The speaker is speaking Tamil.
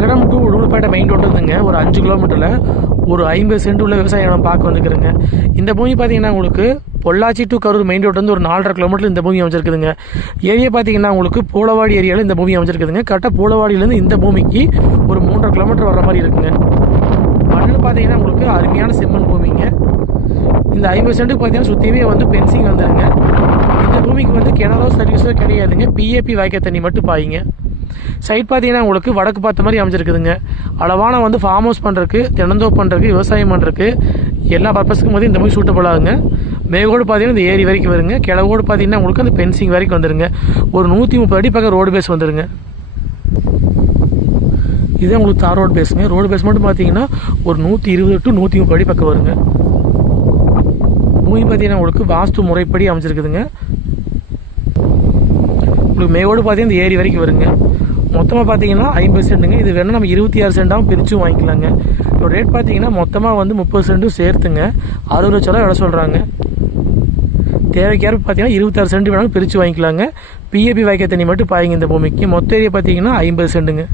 தகரம் டு உடுமலைப்பேட்டை மெயின் ரோடு வந்துங்க. ஒரு அஞ்சு கிலோமீட்டரில் ஒரு ஐம்பது சென்ட் உள்ள விவசாய நிலம் பார்க்க வந்துருக்குறேங்க. இந்த பூமி பார்த்தீங்கன்னா உங்களுக்கு Pollachi to Karur main road வந்து ஒரு நாலரை கிலோமீட்டர் இந்த பூமி அமைச்சிருக்குதுங்க ஏரியா பார்த்தீங்கன்னா உங்களுக்கு பூலவாடி ஏரியாவில் இந்த பூமி அமைச்சிருக்குதுங்க கரெக்டாக பூலவாடியிலேருந்து இந்த பூமிக்கு ஒரு மூன்றரை கிலோமீட்டர் வர மாதிரி இருக்குங்க. மண்ணில் பார்த்தீங்கன்னா உங்களுக்கு அருமையான செம்மண் பூமிங்க. இந்த ஐம்பது சென்ட்டுக்கு பார்த்தீங்கன்னா சுற்றியுமே வந்து பென்சிங் வந்துருங்க. இந்த பூமிக்கு வந்து கிணறோ சர்வீஸோ கிடையாதுங்க. பிஏபி வாய்க்கால் தண்ணி மட்டும் பாயிங்க. சைட் பார்த்தீங்கன்னா உங்களுக்கு வடக்கு பார்த்த மாதிரி அமைஞ்சிருக்குதுங்க. அளவான வந்து ஃபார்ம் ஹவுஸ் பண்ணுறதுக்கு தினந்தோப்பு பண்ணுறதுக்கு விவசாயம் பண்ணுறதுக்கு எல்லா பர்பஸ்க்கும் வந்து இந்த மாதிரி சூட்டபுள் ஆகுங்க. மேகோடு பார்த்தீங்கன்னா இந்த ஏரி வரைக்கும் வருங்க. கிழவோடு பார்த்தீங்கன்னா உங்களுக்கு அந்த பென்சிங் வரைக்கும் வந்துருங்க. ஒரு நூற்றி முப்பது அடி பக்கம் ரோடு பேஸ் வந்துருங்க. இதே உங்களுக்கு தார் ரோடு பேஸுங்க ரோடு பேஸ் மட்டும் பார்த்தீங்கன்னா ஒரு நூற்றி இருபது டு நூற்றி முப்பது அடி பக்கம் வருங்க. பூமி பார்த்தீங்கன்னா உங்களுக்கு வாஸ்து முறைப்படி அமைச்சிருக்குதுங்க உங்களுக்கு மேவோடு பார்த்தீங்கன்னா இந்த ஏரி வரைக்கும் வருங்க. மொத்தமாக பார்த்தீங்கன்னா ஐம்பது சென்ட்டுங்க. இது வேணால் நம்ம இருபத்தி ஆறு சென்டாகவும் பிரித்தும் வாங்கிக்கலாங்க. இதோட ரேட் பார்த்தீங்கன்னா மொத்தமாக வந்து முப்பது சென்ட்டும் சேர்த்துங்க. அறுபது லட்ச ரூபா விலை சொல்கிறாங்க தேவைக்கேற்ப பார்த்தீங்கன்னா இருபத்தாறு சென்ட் வேணாலும் பிரித்து வாங்கிக்கலாங்க. பிஏபி வாய்க்க தண்ணி மட்டும் பாய்ங்க இந்த பூமிக்கு. மொத்த ஏரியா பார்த்தீங்கன்னா ஐம்பது சென்ட்டுங்க.